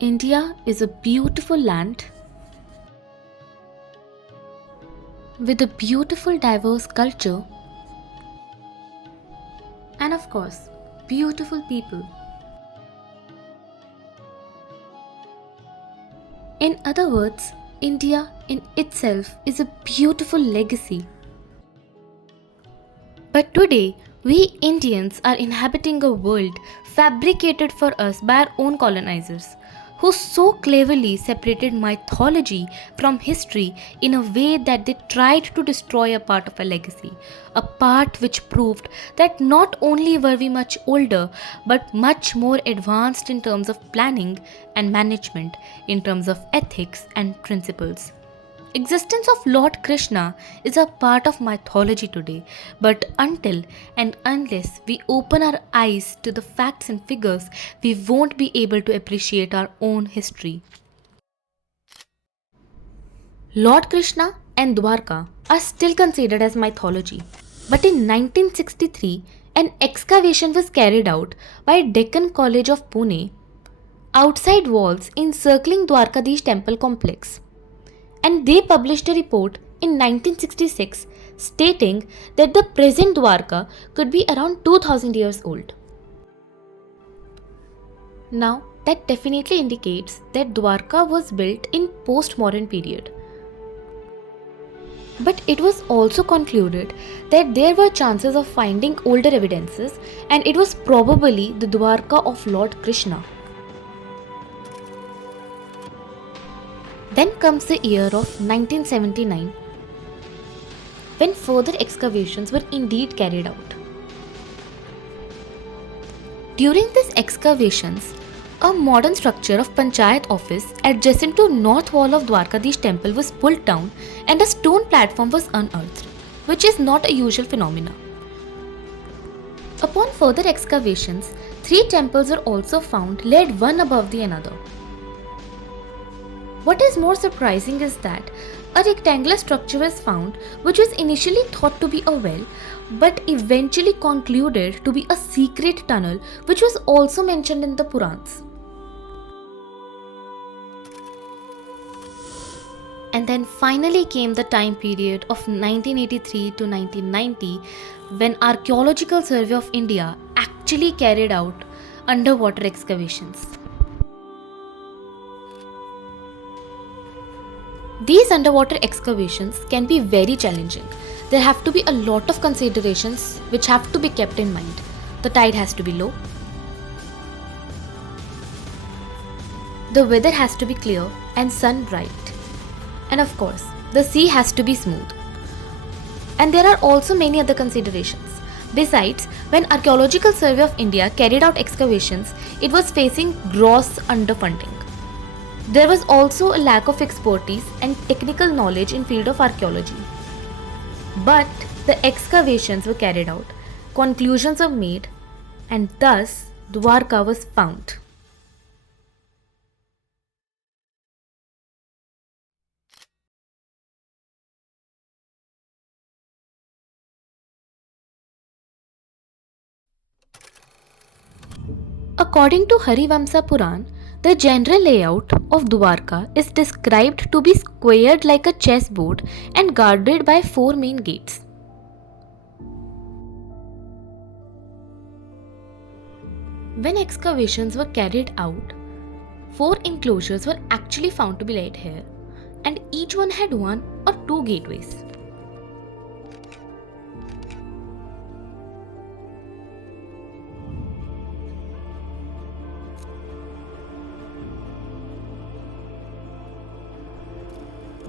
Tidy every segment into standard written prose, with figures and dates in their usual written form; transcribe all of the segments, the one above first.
India is a beautiful land with a beautiful diverse culture and of course, beautiful people. In other words, India in itself is a beautiful legacy. But today, we Indians are inhabiting a world fabricated for us by our own colonizers, who so cleverly separated mythology from history in a way that they tried to destroy a part of our legacy, a part which proved that not only were we much older, but much more advanced in terms of planning and management, in terms of ethics and principles. Existence of Lord Krishna is a part of mythology today, but until and unless we open our eyes to the facts and figures, we won't be able to appreciate our own history. Lord Krishna and Dwarka are still considered as mythology, but in 1963, an excavation was carried out by Deccan College of Pune outside walls encircling Dwarkadish temple complex, and they published a report in 1966 stating that the present Dwarka could be around 2000 years old. Now, that definitely indicates that Dwarka was built in post-modern period. But it was also concluded that there were chances of finding older evidences, and it was probably the Dwarka of Lord Krishna. Then comes the year of 1979, when further excavations were indeed carried out. During these excavations, a modern structure of Panchayat office adjacent to north wall of Dwarkadish temple was pulled down and a stone platform was unearthed, which is not a usual phenomenon. Upon further excavations, 3 temples were also found laid one above the another. What is more surprising is that a rectangular structure was found which was initially thought to be a well but eventually concluded to be a secret tunnel which was also mentioned in the Purans. And then finally came the time period of 1983 to 1990 when Archeological Survey of India actually carried out underwater excavations. These underwater excavations can be very challenging. There have to be a lot of considerations which have to be kept in mind. The tide has to be low. The weather has to be clear and sun bright. And of course, the sea has to be smooth. And there are also many other considerations. Besides, when Archeological Survey of India carried out excavations, it was facing gross underfunding. There was also a lack of expertise and technical knowledge in field of archaeology. But the excavations were carried out, conclusions were made, and thus Dwarka was found. According to Harivamsa Puran, the general layout of Dwarka is described to be squared like a chessboard and guarded by 4 main gates. When excavations were carried out, 4 enclosures were actually found to be laid here, and each one had 1 or 2 gateways.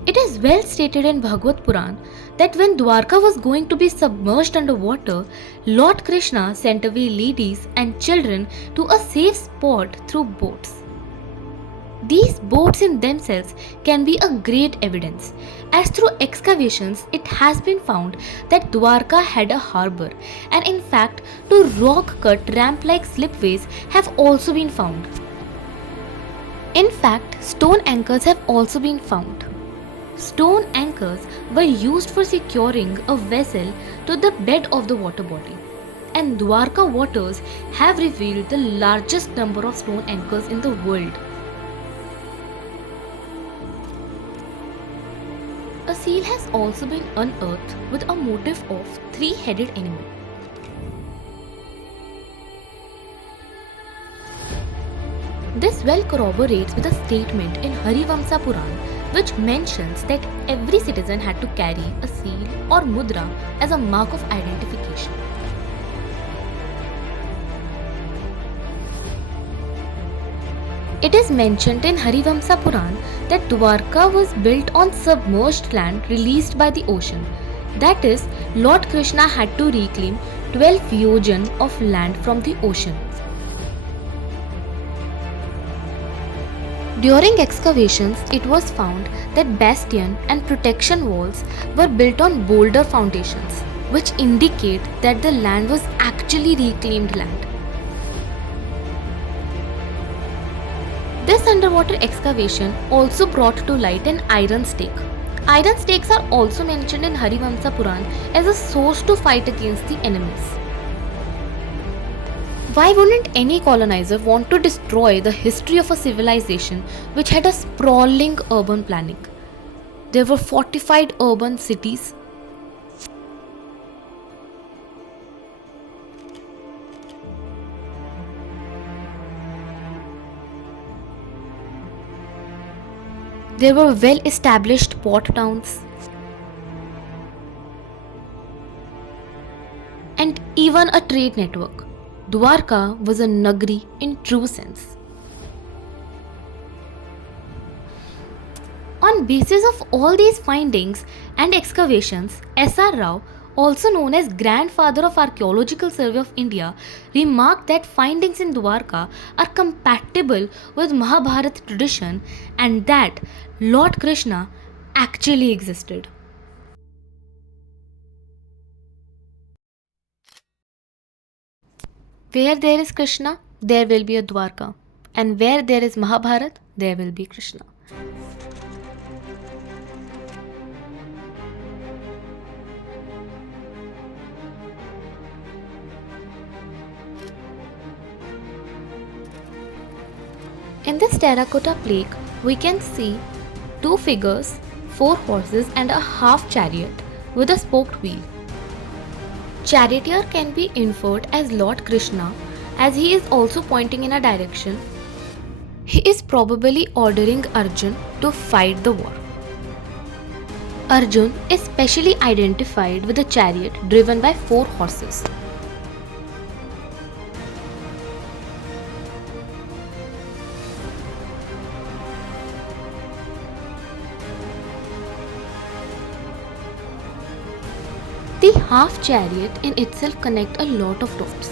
It is well stated in Bhagavad Puran that when Dwarka was going to be submerged underwater, Lord Krishna sent away ladies and children to a safe spot through boats. These boats in themselves can be a great evidence, as through excavations it has been found that Dwarka had a harbour, and in fact 2 rock-cut ramp-like slipways have also been found. In fact, stone anchors have also been found. Stone anchors were used for securing a vessel to the bed of the water body, and Dwarka waters have revealed the largest number of stone anchors in the world. seal has also been unearthed with a motif of three-headed animal. This well corroborates with a statement in Harivamsa Puran which mentions that every citizen had to carry a seal or mudra as a mark of identification. It is mentioned in Harivamsa Puran that Dwarka was built on submerged land released by the ocean. That is, Lord Krishna had to reclaim 12 yojan of land from the ocean. During excavations, it was found that bastion and protection walls were built on boulder foundations, which indicate that the land was actually reclaimed land. This underwater excavation also brought to light an iron stake. Iron stakes are also mentioned in Harivamsa Puran as a source to fight against the enemies. Why wouldn't any colonizer want to destroy the history of a civilization which had a sprawling urban planning? There were fortified urban cities. There were well-established port towns. And even a trade network. Dwarka was a nagri in true sense. On basis of all these findings and excavations, SR Rao, also known as grandfather of Archeological Survey of India, remarked that findings in Dwarka are compatible with Mahabharat tradition and that Lord Krishna actually existed. Where there is Krishna, there will be a Dwarka. And where there is Mahabharat, there will be Krishna. In this terracotta plaque, we can see two figures, 4 horses and a half chariot with a spoked wheel. Charioteer can be inferred as Lord Krishna as he is also pointing in a direction. He is probably ordering Arjun to fight the war. Arjun is specially identified with a chariot driven by 4 horses. The half chariot in itself connects a lot of dots.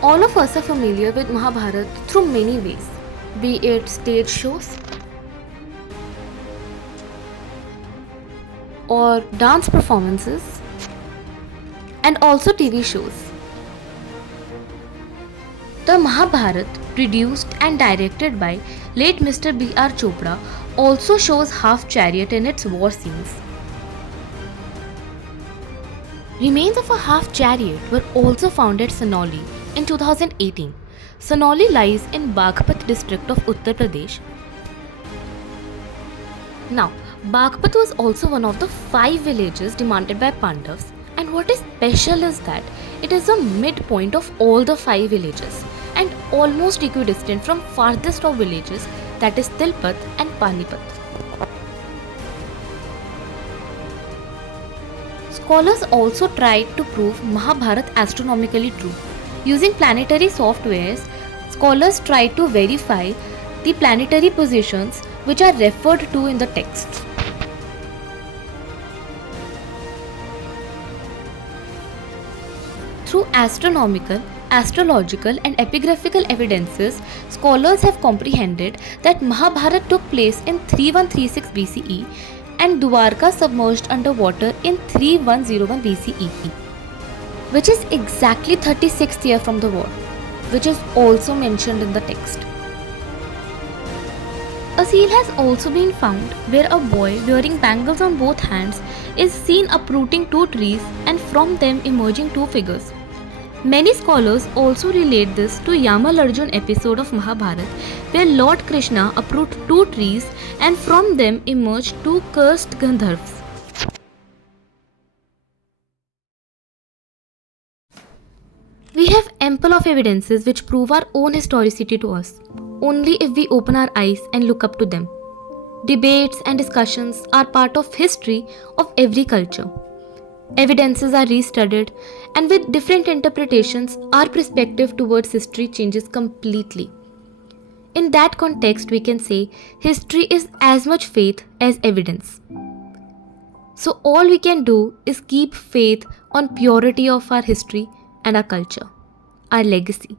All of us are familiar with Mahabharat through many ways, be it stage shows or dance performances and also TV shows. The Mahabharat, produced and directed by late Mr. B.R. Chopra, also shows half chariot in its war scenes. Remains of a half chariot were also found at Sanoli in 2018. Sanoli lies in Baghpat district of Uttar Pradesh. Now, Baghpat was also one of the 5 villages demanded by Pandavas. And what is special is that it is the midpoint of all the 5 villages and almost equidistant from farthest of villages, that is Tilpat and Panipat. Scholars also tried to prove Mahabharat astronomically true. Using planetary softwares, scholars tried to verify the planetary positions which are referred to in the text. Through astronomical, astrological and epigraphical evidences, scholars have comprehended that Mahabharat took place in 3136 BCE and Dwarka submerged underwater in 3101 BCE, which is exactly 36th year from the war, which is also mentioned in the text. A seal has also been found where a boy wearing bangles on both hands is seen uprooting two trees and from them emerging two figures. Many scholars also relate this to Yamal Arjun episode of Mahabharat where Lord Krishna uprooted two trees and from them emerged two cursed Gandharvas. We have ample of evidences which prove our own historicity to us, only if we open our eyes and look up to them. Debates and discussions are part of history of every culture. Evidences are restudied, and with different interpretations, our perspective towards history changes completely. In that context, we can say history is as much faith as evidence. So all we can do is keep faith on purity of our history and our culture, our legacy.